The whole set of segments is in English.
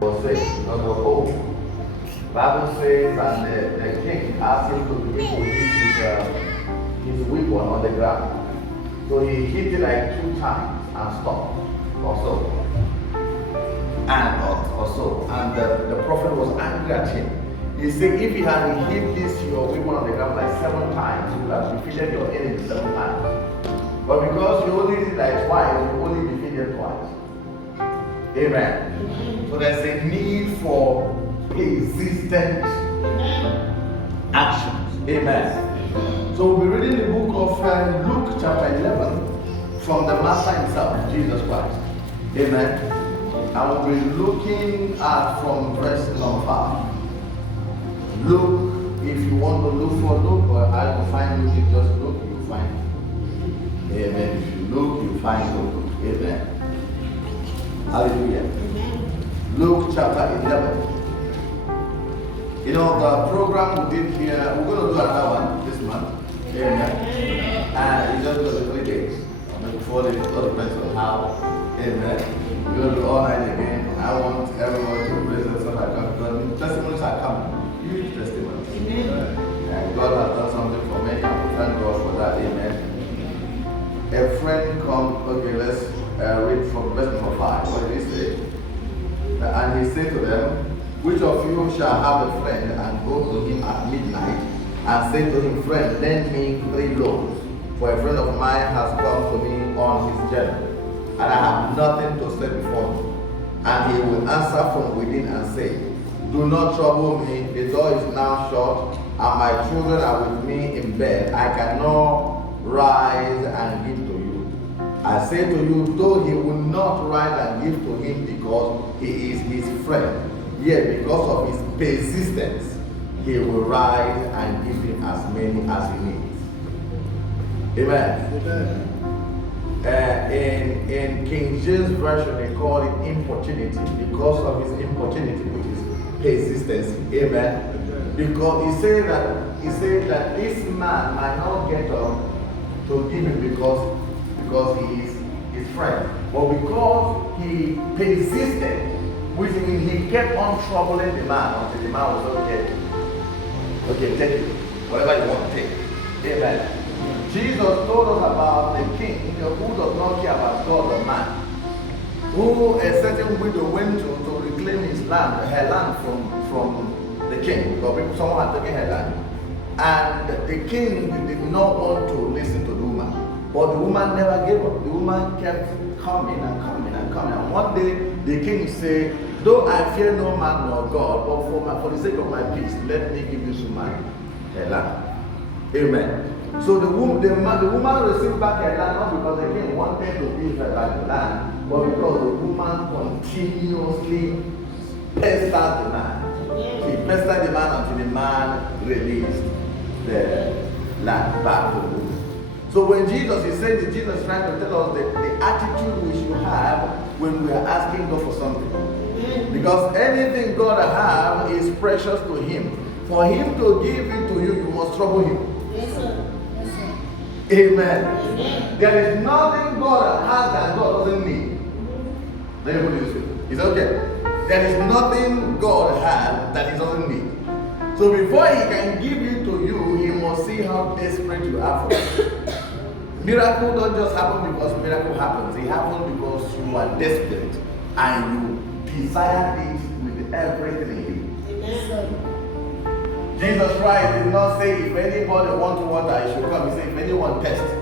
was sick because of hope. Bible says, and the king asked him to begin to hit his weapon on the ground. So he hit it like 2 times and stopped, or so. And the prophet was angry at him. He said, if he had hit your weapon on the ground like 7 times, you would have defeated your enemy 7 times. But because you only did it like twice, you only defeated twice. Amen. So there's a need for persistent actions. Amen. So we'll be reading the book of Luke chapter 11 from the Master himself, Jesus Christ. Amen. And we'll be looking at from verse number 5. Luke, if you want to look for Luke, or I will find Luke, you just look, you find it. Amen. If you look, you find Luke. Amen. Hallelujah. Amen. Luke chapter 11. You know, the program we did here, we're going to do another one this month. Amen. And it's just going to be 3 days. Before the all depends on how. Amen. We're going to do all night again. I want everyone to visit so that God, testimonies are coming. Huge testimonies. Amen. And God has done something for many. Thank God for that. Amen. A friend come, okay, let's read from verse number 5. What did he say? And he said to them, which of you shall have a friend and go to him at midnight and say to him, friend, lend me 3 loaves, for a friend of mine has come to me on his journey, and I have nothing to set before him. And he will answer from within and say, do not trouble me, the door is now shut, and my children are with me in bed. I cannot rise and give to you. I say to you, though he will not rise and give to him because he is his friend, yet because of his persistence, he will rise and give him as many as he needs. Amen. In King James Version, they call it importunity because of his importunity, which is persistence. Amen. Because he said that this man might not get up to give him because he is his friend, but because he persisted, which means he kept on troubling the man until the man was okay. Okay, take it. Whatever you want to take. Amen. Jesus told us about the king who does not care about God or man, who a certain widow went to reclaim his land, her land from the king, because someone had taken her land. And the king did not want to listen to the woman, but the woman never gave up. The woman kept coming and coming and coming. And one day the king said, though I fear no man nor God, but for the sake of my peace, let me give this woman her land. Amen. So the woman received back her land not because the king wanted to give her back the land, but because the woman continuously pestered the man. She pestered the man until the man released the land back to the woman. So when Jesus is saying that, Jesus is trying to tell us the attitude we should have when we are asking God for something. Because anything God has is precious to him. For him to give it to you, you must trouble him. Yes, sir. Amen. Amen. There is nothing God has that God doesn't need. Let me put it this way. It's okay. There is nothing God has that he doesn't need. So before he can give it to you, he must see how desperate you are for it. Miracle don't just happen because miracle happens. It happens because you are desperate and you desire it with everything in you. Amen. Jesus Christ did not say if anybody wants water, he should come. He said if anyone tests.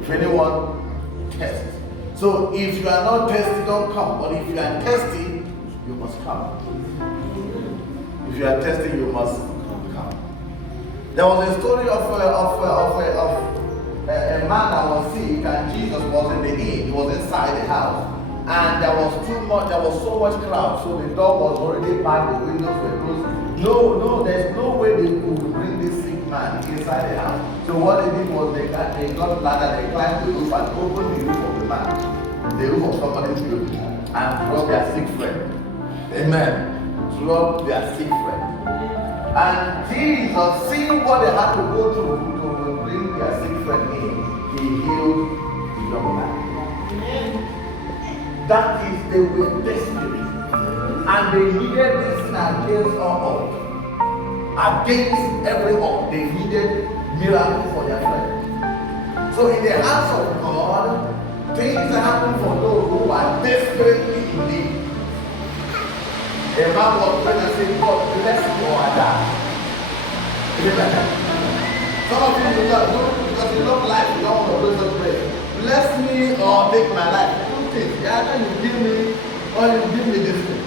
If anyone tests. So if you are not thirsty, don't come. But if you are thirsty, you must come. If you are thirsty, you must come. There was a story of a man that was sick, and Jesus was in the inn. He was inside the house. And there was so much crowd. So the door was already packed, the windows were closed. No, there's no way they could bring this sick man inside the house. So what they did was they got ladder, they climbed the roof and opened the roof of the man, the roof of somebody's building, and threw up their sick friend. Amen. Threw up their sick friend. And Jesus, seeing what they had to go through to bring their sick friend in, he healed the young man. That is the way desperate. And they needed this thing against all odds. Against every odds. They needed miracle for their friend. So in the hands of God, things happen for those who are desperately in need. A man was praying and saying, God, bless me or I die. Some of you do not know because you love life, you don't want to pray such prayer. Bless me or take my life. Two things. Either you give me or you give me this thing.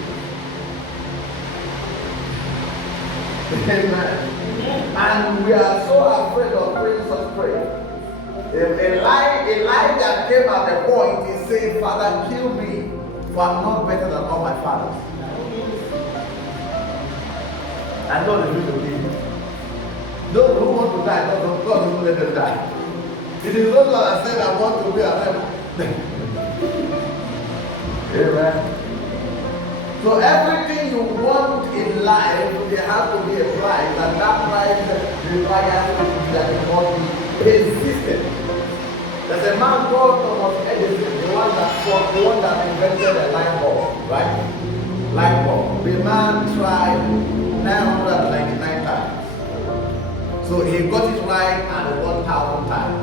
Amen. And we are so afraid of praying such prayer. A lie that came at the point is saying, Father, kill me, for I'm not better than all my fathers. And God is going to kill you. Those who want to die, God will let them die. It is not that I said I want to be alive. Amen. So everything you want in life, there has to be a price, and that price requires that you must be persistent. There's a man called Thomas Edison, the one that invented the light bulb, right? Light bulb. The man tried 999 times. So he got it right and 1,000 times.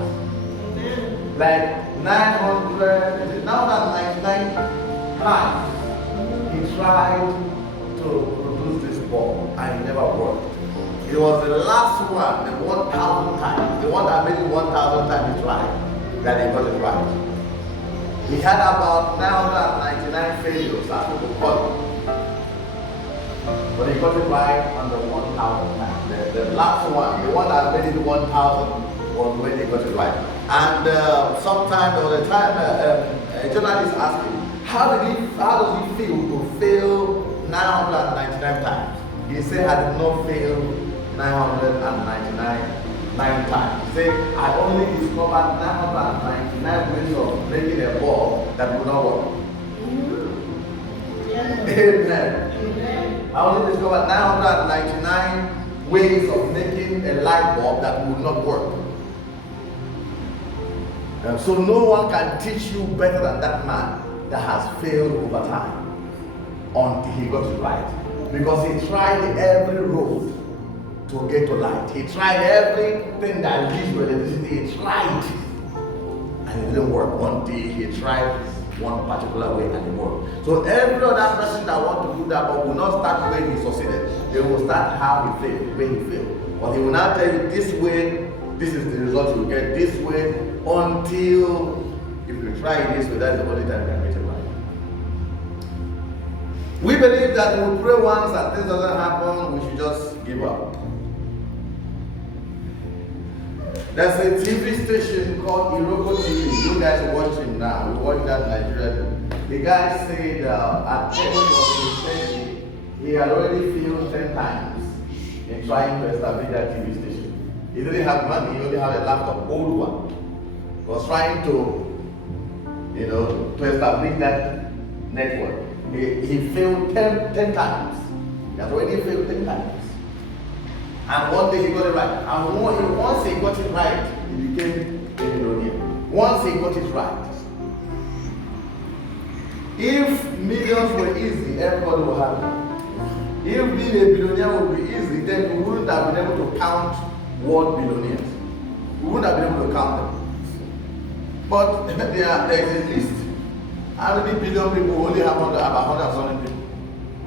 Like 999 times. He tried to produce this bulb and it never worked. It was the last one, the 1,000 times, the one that made it 1,000 times he tried, that he got it right. He had about 999 failures, as people call it. But he got it right on the 1,000 times. The last one, the one that made it 1,000 was when he got it right. And sometime there was a time a journalist asked him, how does he feel to fail 999 times? He said, I did not fail 999 times. He said, I only discovered 999 ways of making a ball that would not work. Amen. I only discovered 999 ways of making a light bulb that would not work. So no one can teach you better than that man that has failed over time until he got it right. Because he tried every road to get to light. He tried everything that leads to electricity. He tried and it didn't work until he tried one particular way and it worked. So every other person that wants to do that but will not start where he succeeded. They will start how he failed, where he failed. But he will now tell you this way, this is the result you get this way, until if you try it this way, that's the only time you can get it right. We believe that we pray once and things doesn't happen, we should just give up. There's a TV station called Iroko TV. You guys are watching now. We watch that Nigeria. The guy said at 10 of he had already failed 10 times in trying to establish that TV station. He didn't have money, he only had a laptop, old one. He was trying to establish that network. He failed 10 times. He has already failed 10 times. And one day he got it right. And once he got it right, he became a millionaire. Once he got it right. If millions were easy, everybody would have it. If being a billionaire would be easy, then we wouldn't have been able to count world billionaires. We wouldn't have been able to count them. But there is a list. How many billion people only have about 100 people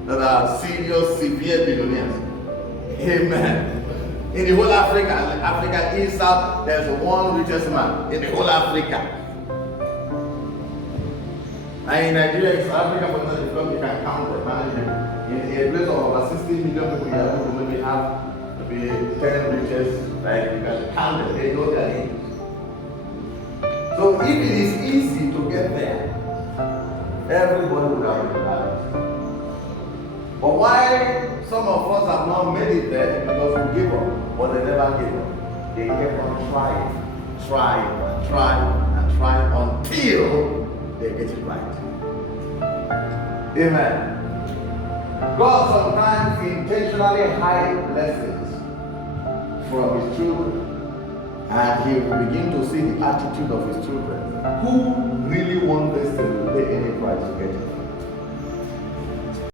that are serious, severe billionaires? Amen. In the whole Africa east, south, there's one richest man in the whole Africa. And in Nigeria, in South Africa, for instance, you can count the management. In a place of over 60 million people, you have to maybe have maybe 10 richest, like you can count them, they know their names. So if it is easy to get there, everybody would have been happy. But why some of us have not made it there is because we give up, but they never gave up. They kept on trying until they get it right. Amen. God sometimes intentionally hides blessings from his children, and he will begin to see the attitude of his children who really want this thing to pay any price to get it.